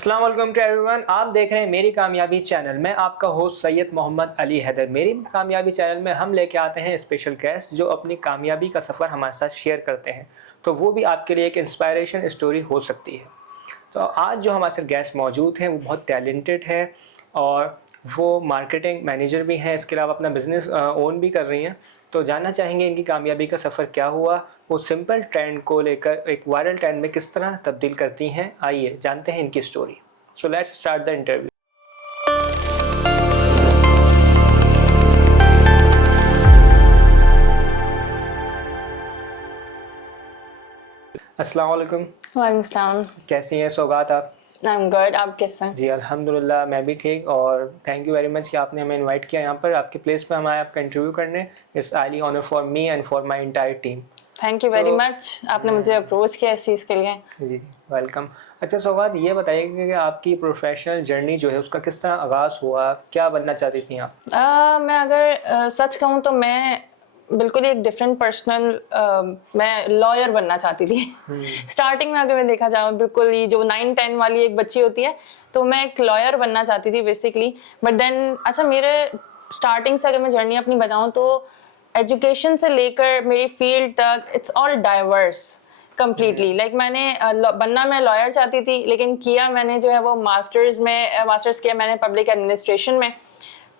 अस्सलाम वालेकुम to everyone. आप देख रहे हैं मेरी कामयाबी चैनल। मैं आपका होस्ट सैयद मोहम्मद अली हैदर। मेरी कामयाबी चैनल में हम लेके आते हैं स्पेशल गेस्ट जो अपनी कामयाबी का सफ़र हमारे साथ शेयर करते हैं, तो वो भी आपके लिए एक इंस्पायरेशन स्टोरी हो सकती है। तो आज जो हमारे साथ गेस्ट मौजूद हैं वो बहुत टैलेंटेड है और वो मार्केटिंग मैनेजर भी हैं, इसके अलावा अपना बिज़नेस ओन भी कर रही हैं। तो जानना चाहेंगे इनकी कामयाबी का सफ़र क्या हुआ, वो सिंपल ट्रेंड को लेकर एक वायरल ट्रेंड में किस तरह तब्दील करती हैं। आइए जानते हैं इनकी story. So let's start the interview. अस्सलाम वालेकुम। वालेकुम सलाम। कैसी हैं सौगात आप? I am good. आप कैसे हैं? जी अल्हम्दुलिल्लाह, मैं भी ठीक। और थैंक यू वेरी मच कि आपने हमें इनवाइट किया यहाँ पर आपके प्लेस पे हम आए आपका इंटरव्यू करने। It's highly honour for me and for my entire team. Thank you very much, आपने मुझे अप्रोच किया इस चीज़ के लिए। जी वेलकम। अच्छा सौगात, ये बताइए कि आपकी प्रोफेशनल जर्नी जो है उसका किस तरह आगाज़ हुआ, क्या बनना चाहती थी आप? मैं अगर सच कहूँ तो मैं बिल्कुल एक डिफरेंट मैं लॉयर बनना चाहती थी। स्टार्टिंग में अगर मैं देखा जाऊँ, बिल्कुल ही जो 9-10 वाली एक बच्ची होती है, तो मैं एक लॉयर बनना चाहती थी बेसिकली। बट देन अच्छा, मेरे स्टार्टिंग से अगर मैं जर्नी अपनी बताऊँ तो एजुकेशन से लेकर मेरी फील्ड तक it's all diverse completely. Like मैंने बनना मैं लॉयर चाहती थी, लेकिन किया मैंने जो है वो मास्टर्स किया मैंने पब्लिक एडमिनिस्ट्रेशन में।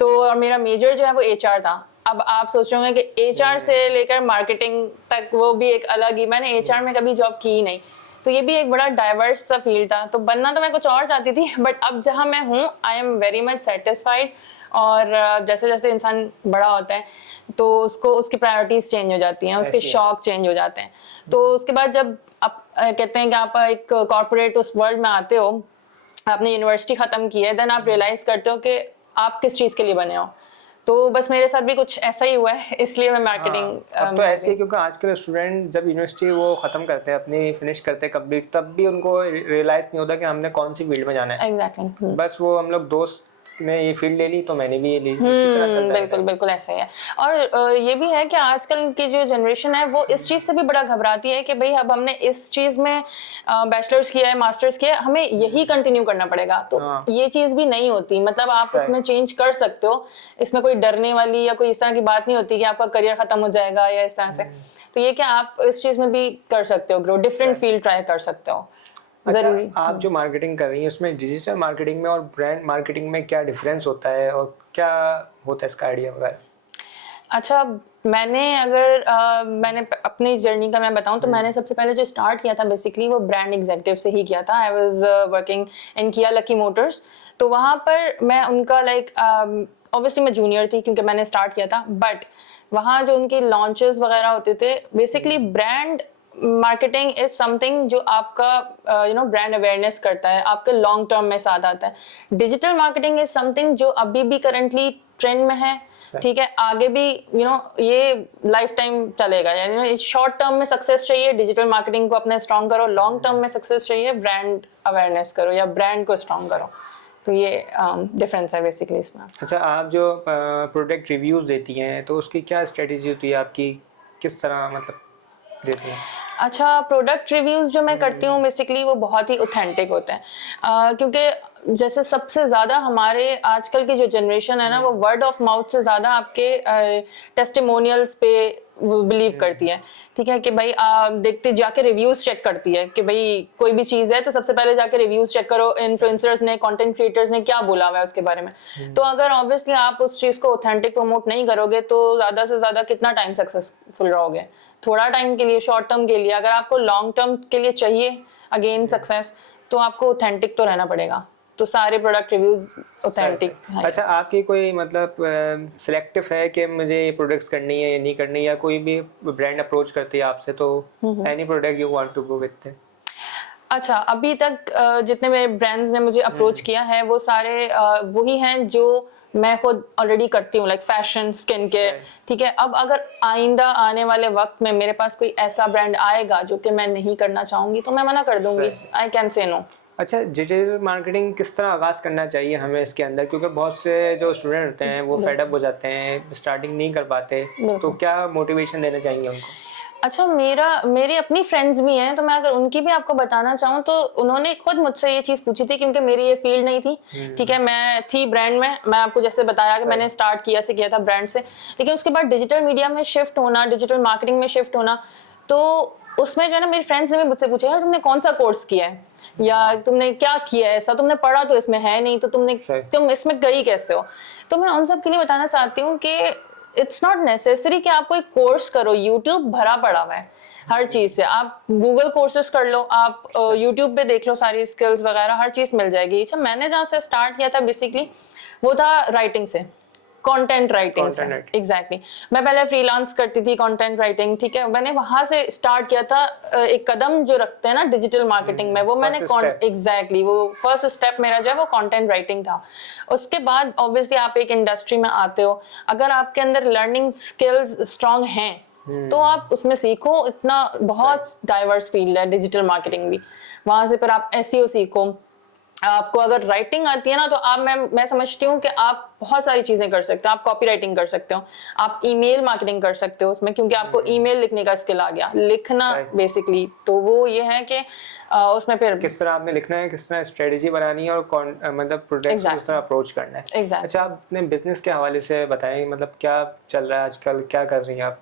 तो और मेरा मेजर जो है वो एचआर था। अब आप सोच रहे होंगे कि एचआर से लेकर मार्केटिंग तक वो भी एक अलग ही, मैंने एचआर में कभी जॉब की ही नहीं, तो ये भी एक बड़ा डाइवर्स सा फील्ड था। तो बनना तो मैं कुछ और चाहती थी, बट अब जहाँ मैं हूँ I am very much satisfied. और जैसे जैसे इंसान बड़ा होता है तो उसको उसकी प्रायोरिटीज चेंज हो जाती हैं, उसके शौक चेंज हो जाते हैं। तो उसके बाद जब आप कहते हैं कि आप एक कॉर्पोरेट उस वर्ल्ड में आते हो, आपने यूनिवर्सिटी खत्म की है, देन आप रियलाइज करते हो कि आप किस चीज़ के लिए बने हो। तो बस मेरे साथ भी कुछ ऐसा ही हुआ है, इसलिए मैं मार्केटिंग अब तो ऐसे ही, क्योंकि आजकल स्टूडेंट जब यूनिवर्सिटी वो ख़त्म करते हैं अपनी फिनिश करते हैं कंप्लीट, तब भी उनको रियलाइज़ नहीं होता कि हमने कौन सी फील्ड में जाना है। एग्जैक्टली। बस वो हम लोग दोस्त ने ये फील्ड ले ली तो मैंने भी ये ली, इसी तरह चलता रहता है। बिल्कुल बिल्कुल ऐसे ही है। और ये भी है कि आजकल की जो जनरेशन है वो इस चीज़ से भी बड़ा घबराती है कि भाई अब हमने इस चीज़ में बैचलर्स किया है, मास्टर्स किया है, हमें यही कंटिन्यू करना पड़ेगा। तो ये चीज़ भी नहीं होती, मतलब आप इसमें चेंज कर सकते हो। इसमें कोई डरने वाली या कोई इस तरह की बात नहीं होती कि आपका करियर खत्म हो जाएगा या इस तरह से। तो ये क्या आप इस चीज़ में भी कर सकते हो, ग्रो, डिफरेंट फील्ड ट्राई कर सकते हो। जरूरी। आप जो मार्केटिंग कर रही हैं उसमें डिजिटल मार्केटिंग में और ब्रांड मार्केटिंग में क्या डिफरेंस होता है और क्या होता है इसका आइडिया वगैरह? अच्छा, मैंने अपनी जर्नी का मैं बताऊं तो मैंने सबसे पहले जो स्टार्ट किया था बेसिकली वो ब्रांड एग्जीक्यूटिव से ही किया था। आई वाज वर्किंग इन किया लकी मोटर्स। तो वहाँ पर मैं उनका ऑब्वियसली मैं जूनियर थी क्योंकि मैंने स्टार्ट किया था, बट वहाँ जो उनके लॉन्चेस वगैरह होते थे, basically brand marketing is something जो आपका ब्रांड अवेयरनेस करता है, आपके लॉन्ग टर्म में साथ आता है। डिजिटल मार्केटिंग इज समथिंग जो अभी भी करंटली ट्रेंड में है, ठीक है, आगे भी ये लाइफ टाइम चलेगा। यानी शॉर्ट टर्म में सक्सेस चाहिए, डिजिटल मार्केटिंग को अपने स्ट्रॉन्ग करो, लॉन्ग टर्म में सक्सेस चाहिए, ब्रांड अवेयरनेस करो या ब्रांड को स्ट्रॉन्ग करो। तो ये डिफरेंस है बेसिकली इसमें। अच्छा, आप जो प्रोडक्ट रिव्यूज देती हैं तो उसकी क्या स्ट्रेटेजी होती है आपकी, किस तरह मतलब देती हैं? अच्छा, प्रोडक्ट रिव्यूज़ जो मैं करती हूँ बेसिकली वो बहुत ही ऑथेंटिक होते हैं, क्योंकि जैसे सबसे ज़्यादा हमारे आजकल की जो जनरेशन है ना, वो वर्ड ऑफ माउथ से ज़्यादा आपके टेस्टिमोनियल्स पे बिलीव करती है। ठीक है कि भाई देखते जाके रिव्यूज़ चेक करती है कि भाई कोई भी चीज़ है तो सबसे पहले जाके रिव्यूज़ चेक करो, इन्फ्लुएंसर्स ने, कंटेंट क्रिएटर्स ने क्या बोला हुआ है उसके बारे में। तो अगर ऑब्वियसली आप उस चीज़ को ऑथेंटिक प्रमोट नहीं करोगे तो ज़्यादा से ज़्यादा कितना टाइम सक्सेसफुल रहोगे? थोड़ा टाइम के लिए, शॉर्ट टर्म के लिए। अगर आपको लॉन्ग टर्म के लिए चाहिए अगेन सक्सेस, तो आपको ऑथेंटिक तो रहना पड़ेगा। तो सारे प्रोडक्ट रिव्यूज ऑथेंटिक है। अच्छा, आपकी कोई मतलब सिलेक्टिव है कि मुझे ये प्रोडक्ट्स करनी है या नहीं करनी, या कोई भी ब्रांड अप्रोच करती है आपसे तो any product you want to go with? अच्छा, अभी तक जितने मेरे ब्रांड्स ने मुझे अप्रोच किया है वो सारे वही हैं जो मैं खुद ऑलरेडी करती हूँ, लाइक फैशन, स्किन केयर। ठीक है, अब अगर आइंदा आने वाले वक्त में मेरे पास कोई ऐसा ब्रांड आएगा जो कि मैं नहीं करना चाहूँगी तो मैं मना कर दूंगी। I can say no. अच्छा, डिजिटल मार्केटिंग किस तरह आगाज़ करना चाहिए हमें इसके अंदर, क्योंकि बहुत से जो स्टूडेंट होते हैं वो फेड अप हो जाते हैं, स्टार्टिंग नहीं कर पाते, तो क्या मोटिवेशन देना चाहिए उनको? अच्छा, मेरी अपनी फ्रेंड्स भी हैं, तो मैं अगर उनकी भी आपको बताना चाहूँ तो उन्होंने खुद मुझसे ये चीज़ पूछी थी, क्योंकि मेरी ये फील्ड नहीं थी। ठीक है, मैं थी ब्रांड में, मैं आपको जैसे बताया कि मैंने स्टार्ट किया था ब्रांड से, लेकिन उसके बाद डिजिटल मीडिया में शिफ्ट होना, डिजिटल मार्केटिंग में शिफ्ट होना, तो उसमें जो है ना, मेरी फ्रेंड्स ने भी मुझसे पूछा, यार तुमने कौन सा कोर्स किया है, या तुमने क्या किया है ऐसा, तुमने पढ़ा तो इसमें है नहीं, तो तुम इसमें गई कैसे हो। तो मैं उन सब के लिए बताना चाहती हूँ कि इट्स नॉट नेसेसरी कि आप कोई कोर्स करो, यूट्यूब भरा पड़ा हुआ है हर चीज से। आप गूगल कोर्सेज कर लो, आप यूट्यूब पे देख लो, सारी स्किल्स वगैरह हर चीज मिल जाएगी। अच्छा, मैंने जहाँ से स्टार्ट किया था बेसिकली वो था राइटिंग से, कंटेंट राइटिंग से। एग्जैक्टली मैं पहले फ्रीलांस करती थी कंटेंट राइटिंग, ठीक है, मैंने वहां से स्टार्ट किया था। एक कदम जो रखते हैं ना डिजिटल मार्केटिंग में, वो मैंने एग्जैक्टली वो फर्स्ट स्टेप मेरा जो है वो कंटेंट राइटिंग था। उसके बाद ऑब्वियसली आप एक इंडस्ट्री में आते हो, अगर आपके अंदर लर्निंग स्किल्स स्ट्रांग हैं तो आप उसमें सीखो। इतना बहुत डाइवर्स फील्ड है डिजिटल मार्केटिंग भी। वहां से फिर आप एसईओ सीखो। आपको अगर राइटिंग आती है ना, तो आप मैं समझती हूँ कि आप बहुत सारी चीजें कर सकते हो। आप कॉपी राइटिंग कर सकते हो, आप ईमेल मार्केटिंग कर सकते हो उसमें, क्योंकि आपको ईमेल लिखने का स्किल आ गया, लिखना बेसिकली। तो वो ये है कि उसमें फिर किस तरह आपने लिखना है, किस तरह स्ट्रेटेजी बनानी है, और मतलब प्रोडक्ट किस तरह अप्रोच करना है। अच्छा, आप अपने बिजनेस के हवाले से बताएं, मतलब क्या चल रहा है आजकल, क्या कर रही हैं आप?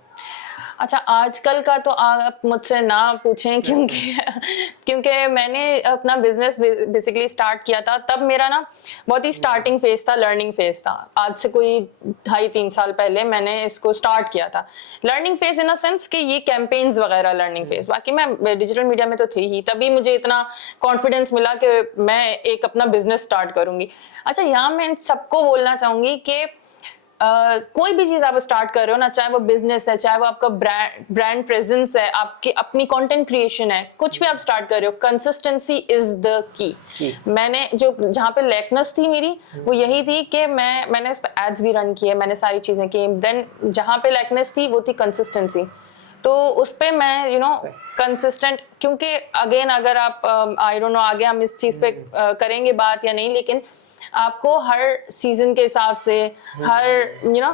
अच्छा, आजकल का तो आप मुझसे ना पूछें, क्योंकि मैंने अपना बिजनेस बेसिकली स्टार्ट किया था तब मेरा ना बहुत ही स्टार्टिंग फेज था, लर्निंग फेज था। आज से कोई 2.5-3 साल पहले मैंने इसको स्टार्ट किया था। Learning phase in a sense कि ये कैंपेन्स वगैरह लर्निंग फेज। बाकी मैं डिजिटल मीडिया में तो थी ही, तभी मुझे इतना कॉन्फिडेंस मिला कि मैं एक अपना बिजनेस स्टार्ट करूंगी। अच्छा, यहाँ मैं सबको बोलना चाहूंगी कि कोई भी चीज आप स्टार्ट कर रहे हो ना, चाहे वो बिजनेस है, चाहे वो आपका ब्रांड प्रेजेंस है, आपकी अपनी कंटेंट क्रिएशन है, कुछ भी आप स्टार्ट कर रहे हो, कंसिस्टेंसी इज द की। मैंने जहाँ पे लैकनेस थी मेरी, वो यही थी कि मैंने उस पर एड्स भी रन किए, मैंने सारी चीजें की, देन जहाँ पे लैकनेस थी वो थी कंसिस्टेंसी। तो उस पे मैं कंसिस्टेंट, क्योंकि अगेन अगर आप आई डोंट नो आगे हम इस चीज पे करेंगे बात या नहीं, लेकिन आपको हर सीजन के हिसाब से, हर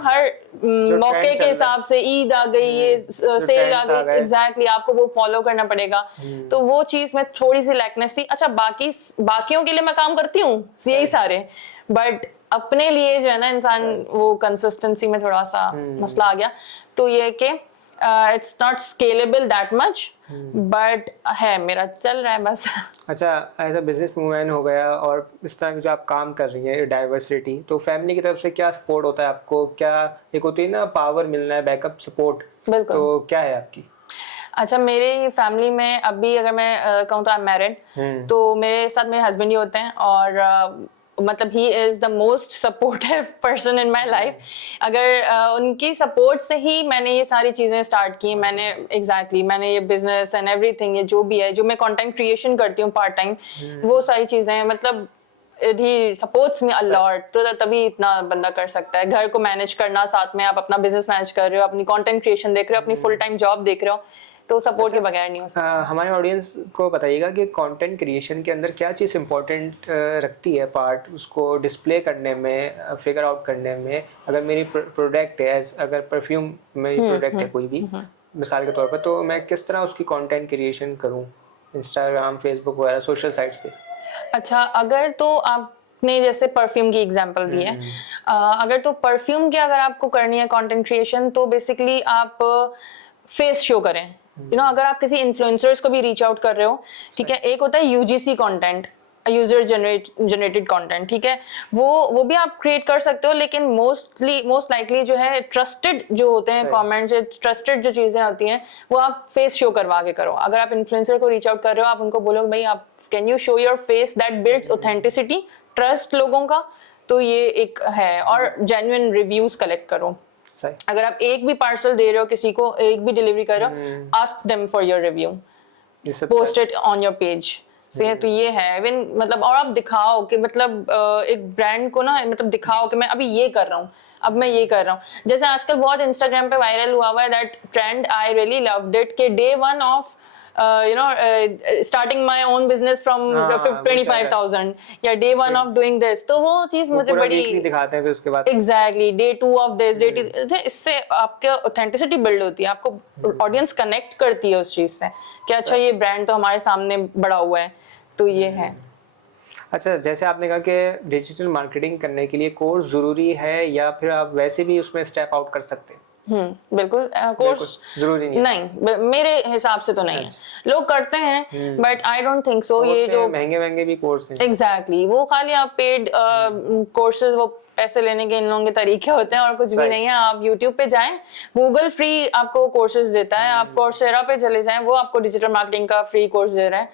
हर मौके के हिसाब से, ईद आ गई, ये सेल आ गई, एग्जैक्टली आपको वो फॉलो करना पड़ेगा। तो वो चीज में थोड़ी सी लैकनेस थी। अच्छा, बाकियों के लिए मैं काम करती हूँ यही सारे, बट अपने लिए जो है ना इंसान, वो कंसिस्टेंसी में थोड़ा सा मसला आ गया। तो ये कि it's not scalable that much, but है, मेरा चल रहा है बस। अच्छा, एज अ बिजनेस वूमेन हो गया, और इस तरह जो आप काम कर रही हैं डाइवर्सिटी, तो फैमिली की तरफ से क्या सपोर्ट होता है आपको? क्या एक होती है ना पावर मिलना है, बैकअप सपोर्ट, तो क्या है आपकी? अच्छा, मेरे फैमिली में अभी अगर मैं कहूँ तो आई एम मैरिड, तो मेरे साथ मेरे हस्बैंड ही होते हैं, और मतलब he is the most supportive person in my life. अगर उनकी सपोर्ट से ही मैंने ये सारी चीजें स्टार्ट की। मैंने मैंने ये बिजनेस एंड एवरीथिंग, ये जो भी है, जो मैं कंटेंट क्रिएशन करती हूँ पार्ट टाइम, वो सारी चीजें, मतलब ही सपोर्ट्स मी अ लॉट। तो तभी इतना बंदा कर सकता है, घर को मैनेज करना, साथ में आप अपना बिजनेस मैनेज कर रहे हो, अपनी कंटेंट क्रिएशन देख रहे हो, अपनी फुल टाइम जॉब देख रहे हो, तो सपोर्ट के बगैर नहीं हो सकता। हमारे ऑडियंस को बताइएगा कि कंटेंट क्रिएशन के अंदर क्या चीज़ इंपॉर्टेंट रखती है पार्ट, उसको डिस्प्ले करने में, फिगर आउट करने में। अगर मेरी प्रोडक्ट है, अगर परफ्यूम मेरी प्रोडक्ट है कोई भी, मिसाल के तौर पर, तो मैं किस तरह उसकी कंटेंट क्रिएशन करूं इंस्टाग्राम, फेसबुक वगैरह सोशल साइट्स पे? अच्छा, अगर तो आपने जैसे परफ्यूम की एग्जांपल दी है, अगर तो परफ्यूम की अगर आपको करनी है कंटेंट क्रिएशन, तो बेसिकली आप फेस शो करें। अगर आप किसी इन्फ्लुएंसर्स को भी रीच आउट कर रहे हो, ठीक है, एक होता है UGC content, user generated content, ठीक है, वो भी आप क्रिएट कर सकते हो, लेकिन मोस्ट लाइकली जो है ट्रस्टेड जो होते हैं कमेंट्स, ट्रस्टेड जो चीजें होती हैं, वो आप फेस शो करवा के करो। अगर आप इन्फ्लुएंसर को रीच आउट कर रहे हो, आप उनको बोलो भाई आप can you show your face, that builds authenticity, trust लोगों का। तो ये एक है, और जेन्युइन रिव्यूज कलेक्ट करो। अगर आप एक भी पार्सल दे रहे हो किसी को, एक भी डिलीवरी कर रहे हो, ask them for your review, post it on your page. तो ये है इवन, मतलब, और आप दिखाओ कि मतलब एक ब्रांड को ना, मतलब दिखाओ कि मैं अभी ये कर रहा हूँ, अब मैं ये कर रहा हूँ। जैसे आजकल बहुत इंस्टाग्राम पे वायरल हुआ है that trend, I really loved it, के day 1 of starting my own business from हाँ, 25,000 या डे 1 ऑफ डूइंग दिस, तो वो चीज मुझे पूरा बड़ी weekly दिखाते हैं फिर उसके बाद। Exactly day 2 of this day, इससे आपके ऑथेंटिसिटी बिल्ड होती है, आपको ऑडियंस कनेक्ट करती है उस चीज से कि अच्छा ये ब्रांड तो हमारे सामने बड़ा हुआ है, तो ये है। अच्छा, जैसे आपने कहा कि डिजिटल मार्केटिंग करने के लिए कोर्स जरूरी है या फिर आप वैसे भी उसमें स्टेप आउट कर सकते हैं? बिल्कुल कोर्स जरूरी नहीं है। नहीं, मेरे हिसाब से तो नहीं है, लोग करते हैं but I don't think so. ये जो महंगे महंगे भी कोर्स हैं। एग्जैक्टली वो खाली आप पेड कोर्सेज, वो पैसे लेने के इन लोगों के तरीके होते हैं और कुछ भी नहीं है। आप YouTube पे जाएं, गूगल फ्री आपको कोर्सेज देता है, आप कोर्सेरा पे चले जाएं, वो आपको डिजिटल मार्केटिंग का फ्री कोर्स दे रहा है।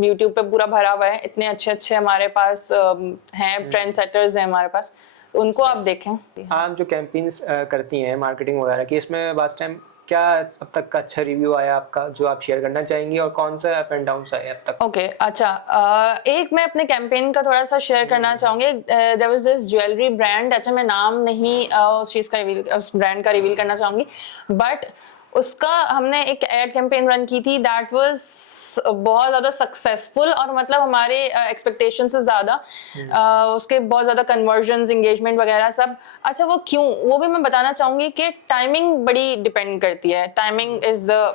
YouTube पे पूरा भरा हुआ है, इतने अच्छे अच्छे हमारे पास हैं, ट्रेंड सेटर्स हैं हमारे पास, उनको आप देखें। आप जो कैंपेन्स करती हैं मार्केटिंग वगैरह की, इसमें लास्ट टाइम क्या अब तक का अच्छा रिव्यू आया आपका जो आप शेयर करना चाहेंगी, और कौन सा अप एंड डाउन आया अब तक? ओके अच्छा, एक मैं अपने कैंपेन का थोड़ा सा शेयर करना चाहूंगी। There was this jewellery brand, अच्छा मैं नाम नहीं उस चीज का रिवील, उस ब्रांड का रिवील करना चाहूंगी, बट उसका हमने एक एड कैंपेन रन की थी दैट वाज बहुत ज्यादा सक्सेसफुल, और मतलब हमारे एक्सपेक्टेशन से ज्यादा उसके बहुत ज्यादा कन्वर्जन्स, एंगेजमेंट वगैरह सब। अच्छा वो क्यों, वो भी मैं बताना चाहूंगी कि टाइमिंग बड़ी डिपेंड करती है, timing is the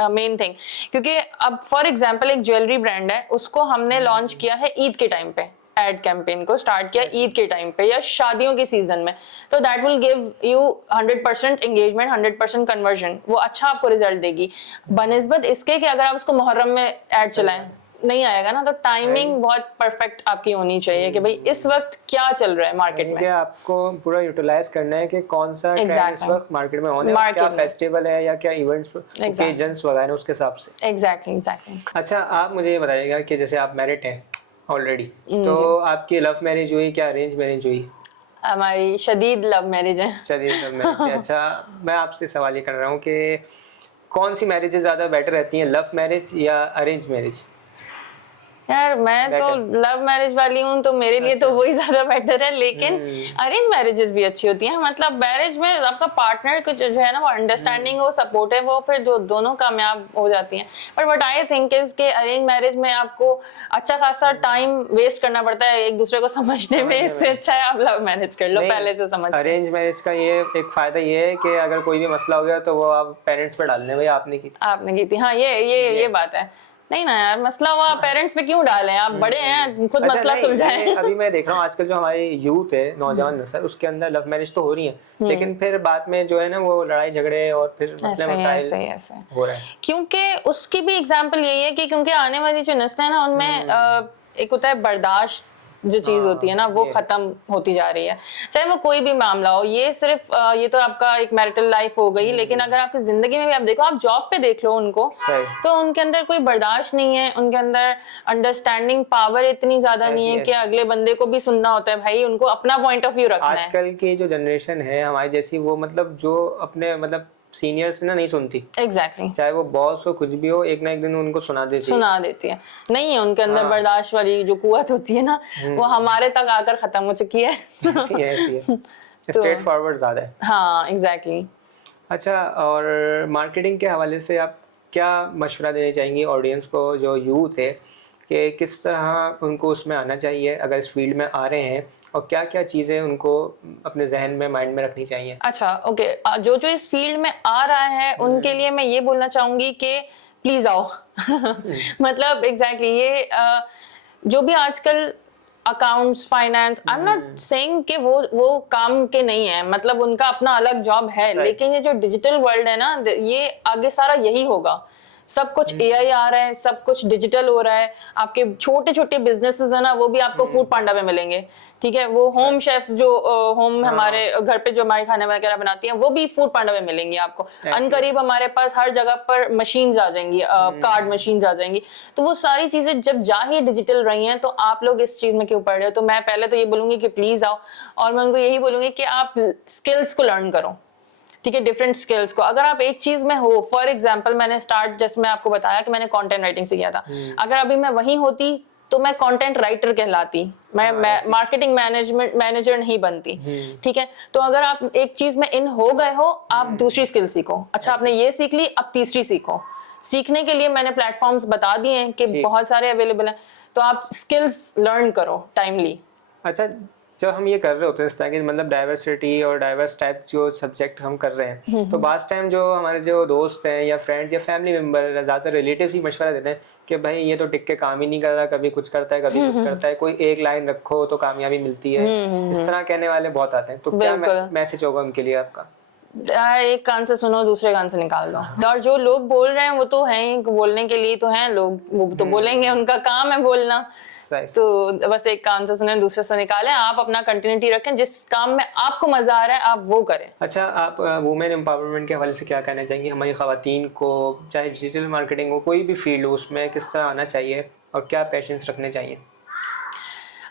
main thing. क्योंकि अब फॉर एग्जांपल एक ज्वेलरी ब्रांड है, उसको हमने लॉन्च किया है ईद के टाइम पे, एड कैंपेन को स्टार्ट किया ईद के टाइम पे या शादियों के सीजन में, तो that will give you 100% engagement, 100% conversion, वो अच्छा आपको रिजल्ट देगी। बनिस्बत इसके कि अगर आप उसको मुहर्रम में एड चलाएं, नहीं आएगा ना। तो टाइमिंग बहुत परफेक्ट आपकी होनी चाहिए कि भाई इस वक्त क्या चल रहा है मार्केट में, आपको पूरा यूटिलाइज करना है कि कौन सा ट्रेंड इस वक्त मार्केट में होने है, क्या फेस्टिवल है या क्या इवेंट्स, ओकेजन्स वगैरह, उसके हिसाब से। एग्जैक्टली। अच्छा, आप मुझे ये बताइएगा कि जैसे आप मैरिड हैं ऑलरेडी, तो आपकी लव मैरिज हुई क्या अरेंज मैरिज हुई? हमारी शदीद लव मैरिज है। शदीद लव मैरिज है। अच्छा, मैं आपसे सवाल ये कर रहा हूँ कि कौन सी मैरिजेस ज्यादा बेटर रहती हैं, लव मैरिज या अरेंज मैरिज? यार मैं तो लव मैरिज वाली हूँ, तो मेरे लिए तो वही ज्यादा बेटर है, लेकिन अरेंज मैरिजेस भी अच्छी होती हैं। मतलब मैरिज में आपका पार्टनर कुछ जो है ना, वो अंडरस्टैंडिंग, वो सपोर्टिव, वो फिर जो दोनों कामयाब हो जाती हैं। But what I think is के अरेंज मैरिज में आपको अच्छा खासा टाइम वेस्ट करना पड़ता है एक दूसरे को समझने में, इससे अच्छा है आप लव मैरिज कर लो पहले से समझ। अरेंज मैरिज का ये एक फायदा ये है कि अगर कोई भी मसला हो गया तो वो आप पेरेंट्स पे डाल दें, भाई आपने की थी। हाँ ये बात है। नहीं ना यार, मसला वो पेरेंट्स पे क्यों डालें, आप बड़े हैं, खुद मसला सुलझाएं। अभी मैं देख रहा हूँ आजकल जो हमारी यूथ है, नौजवान नस्ल, उसके अंदर लव मैरिज तो हो रही है, लेकिन फिर बाद में जो है ना वो लड़ाई झगड़े और फिर मसले मसाइल हो रहा है। क्योंकि उसकी भी एग्जांपल यही है कि क्योंकि आने वाली जो नस्ल है ना, उनमें एक होता है बर्दाश्त, जो चीज होती है ना, वो खत्म होती जा रही है, चाहे वो कोई भी मामला हो। ये सिर्फ ये तो आपका एक मैरिटल लाइफ हो गई, लेकिन अगर आपकी जिंदगी में भी आप देखो, आप जॉब पे देख लो उनको, तो उनके अंदर कोई बर्दाश्त नहीं है, उनके अंदर अंडरस्टैंडिंग पावर इतनी ज्यादा नहीं है कि अगले बंदे को भी सुनना होता है, भाई उनको अपना पॉइंट ऑफ व्यू रखना है। आजकल की जो जनरेशन है हमारी जैसी, वो मतलब जो अपने मतलब सीनियर्स ना नहीं सुनती। एग्जैक्टली। चाहे वो बॉस हो, कुछ भी हो, एक ना एक दिन उनको सुना देती है। नहीं है उनके अंदर बर्दाश्त वाली जो कुव्वत होती है ना, वो हमारे तक आकर खत्म हो चुकी है। स्ट्रेट फॉरवर्ड ज्यादा है। हाँ एग्जैक्टली। अच्छा, और मार्केटिंग के हवाले से आप क्या मशवरा देना चाहेंगी ऑडियंस को, जो यूथ है, कि किस तरह उनको उसमें आना चाहिए अगर इस फील्ड में आ रहे हैं, और क्या क्या चीजें उनको अपने जहन में, माइंड में रखनी चाहिए? अच्छा ओके, जो इस फील्ड में आ रहा है उनके लिए मैं ये बोलना चाहूंगी कि प्लीज आओ। मतलब एग्जैक्टली ये जो भी आजकल accounts, finance, I am not saying कि वो काम के नहीं है, मतलब उनका अपना अलग जॉब है, लेकिन ये जो डिजिटल वर्ल्ड है ना, ये आगे सारा यही होगा। सब कुछ AI आ रहा है, सब कुछ डिजिटल हो रहा है। आपके छोटे छोटे बिजनेसेस है ना, वो भी आपको फूड पांडा पे मिलेंगे, ठीक है। वो होम शेफ्स जो होम हमारे घर पे जो हमारे खाने वगैरह बनाती हैं, वो भी फूड पांडा पे मिलेंगी आपको। अनकरीब हमारे पास हर जगह पर मशीन्स आ जाएंगी, कार्ड मशीन्स आ जाएंगी। तो वो सारी चीजें जब जा ही डिजिटल रही हैं, तो आप लोग इस चीज में क्यों पढ़ रहे हो? तो मैं पहले तो ये बोलूंगी कि प्लीज आओ, और मैं उनको यही बोलूंगी कि आप स्किल्स को लर्न करो, ठीक है, डिफरेंट स्किल्स को। अगर आप एक चीज में हो, फॉर एग्जांपल मैंने स्टार्ट, जैसे मैं आपको बताया कि मैंने कंटेंट राइटिंग से किया था, अगर अभी मैं वहीं होती तो मैं कंटेंट राइटर कहलाती, मैं मार्केटिंग मैनेजर नहीं बनती, ठीक है। तो अगर आप एक चीज में इन हो गए हो, आप दूसरी स्किल सीखो। अच्छा आपने ये सीख ली, अब तीसरी सीखो, सीखने के लिए मैंने प्लेटफॉर्म्स बता दिए हैं कि बहुत सारे अवेलेबल हैं, तो आप स्किल्स लर्न करो टाइमली। अच्छा, जब हम ये कर रहे होते हैं इस तरह की मतलब डाइवर्सिटी और डाइवर्स टाइप जो सब्जेक्ट हम कर रहे हैं, तो बास टाइम जो हमारे जो दोस्त हैं या फ्रेंड्स या फैमिली मेम्बर, ज़्यादातर रिलेटिव्स भी मशवरा देते हैं कि भाई ये तो टिक के काम ही नहीं कर रहा, कभी कुछ करता है कभी कुछ करता है, कोई एक लाइन रखो तो कामयाबी मिलती है, इस तरह कहने वाले बहुत आते हैं। तो क्या मैसेज होगा उनके लिए आपका? यार एक कान से सुनो दूसरे कान से निकाल दो। और जो लोग बोल रहे हैं वो तो हैं ही, बोलने के लिए तो हैं लोग, वो तो बोलेंगे, उनका काम है बोलना। तो बस एक कान से सुने दूसरे से निकालें, आप अपना कंटिन्यूटी रखें, जिस काम में आपको मजा आ रहा है आप वो करें। अच्छा, आप वुमेन एम्पावरमेंट के हवाले से क्या कहना चाहेंगे हमारी ख़वातीन को, चाहे डिजिटल मार्केटिंग हो, कोई भी फील्ड हो, उसमें किस तरह आना चाहिए और क्या पैशंस रखने चाहिए?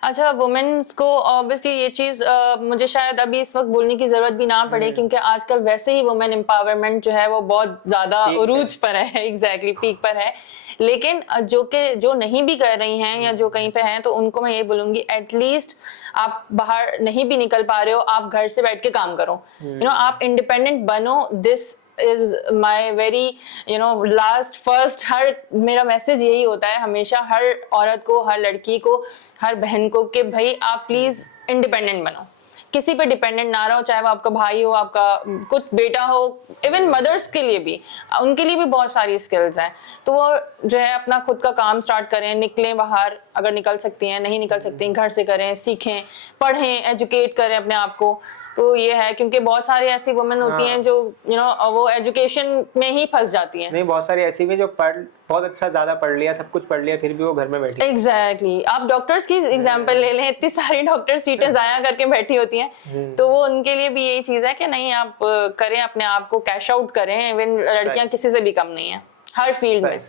अच्छा, वुमेन्स को ऑब्वियसली ये चीज़ मुझे शायद अभी इस वक्त बोलने की ज़रूरत भी ना पड़े, क्योंकि आजकल वैसे ही वुमेन एम्पावरमेंट जो है वो बहुत ज़्यादा उरूज पर है, एग्जैक्टली पीक पर है। लेकिन जो नहीं भी कर रही हैं या जो कहीं पे हैं, तो उनको मैं ये बोलूँगी एटलीस्ट आप बाहर नहीं भी निकल पा रहे हो, आप घर से बैठ के काम करो, आप इंडिपेंडेंट बनो। This is my very last first, हर मेरा मैसेज यही होता है हमेशा हर औरत को, हर लड़की को, हर बहन को, कि भाई आप प्लीज इंडिपेंडेंट बनो, किसी पे डिपेंडेंट ना रहो, चाहे वो आपका भाई हो, आपका कुछ बेटा हो, इवन मदर्स के लिए भी, उनके लिए भी बहुत सारी स्किल्स हैं। तो वो जो है अपना खुद का काम स्टार्ट करें, निकलें बाहर, अगर निकल सकती हैं, नहीं निकल सकती हैं घर से करें, सीखें, पढ़ें, एजुकेट करें अपने आप को। तो ये है, क्योंकि बहुत सारी ऐसी वुमेन होती हैं जो वो एजुकेशन में ही फंस जाती हैं। नहीं, बहुत सारी ऐसी भी जो बहुत अच्छा ज्यादा पढ़ लिया, सब कुछ पढ़ लिया, फिर भी वो घर में बैठी। एग्जैक्टली आप डॉक्टर्स की एग्जांपल ले लें, इतनी सारी डॉक्टर सीटें जाया करके बैठी होती हैं, तो वो उनके लिए भी यही चीज है कि नहीं, आप करें, अपने आप को कैश आउट करें। इवन लड़कियां किसी से भी कम नहीं है हर फील्ड में।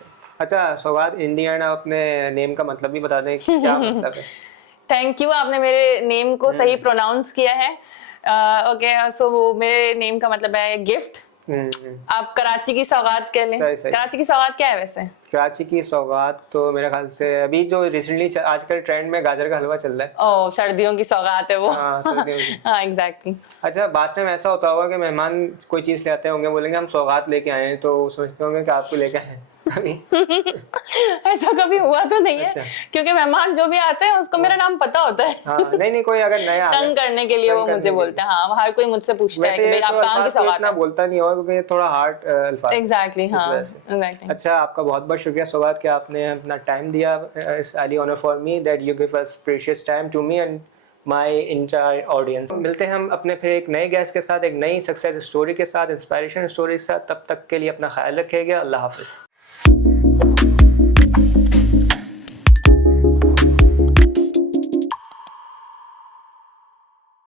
अच्छा सौगात, इंडियन अपने नेम का मतलब भी बता दें, क्या मतलब है? थैंक यू, आपने मेरे नेम को सही प्रोनाउंस किया है। ओके, सो वो मेरे नेम का मतलब है गिफ्ट। आप कराची की सौगात कह लें। कराची की सौगात क्या है वैसे? कराची की सौगात तो मेरे ख्याल से अभी जो रिसेंटली आजकल ट्रेंड में गाजर का हलवा चल रहा है। ओह, सर्दियों की सौगात है वो। हाँ एग्जैक्टली। अच्छा, बाद में ऐसा होता होगा कि मेहमान कोई चीज ले आते होंगे, बोलेंगे हम सौगात लेके आए हैं, तो समझते होंगे कि आपको लेके आए हैं। ऐसा कभी हुआ तो नहीं है, क्योंकि मेहमान जो भी आते हैं उसको मेरा नाम पता होता है। हाँ, नहीं कोई अगर नया तंग करने के लिए वो मुझे बोलते हैं। हाँ, हर कोई मुझसे पूछता है कि भाई आप कहाँ की सौगात है। बोलता नहीं होगा क्योंकि थोड़ा हार्ड अल्फाज। एग्जैक्टली, हाँ एग्जैक्टली। अच्छा, आपका बहुत बहुत शुक्रिया सौगात कि आपने अपना टाइम दिया। It's really honour for me that you give us precious time to me and my entire audience. मिलते हैं हम अपने फिर एक नए गेस्ट के साथ, एक नई सक्सेस स्टोरी के साथ, इंस्पिरेशन स्टोरी के साथ। तब तक के लिए अपना ख्याल रखिएगा। अल्लाह हाफिज़।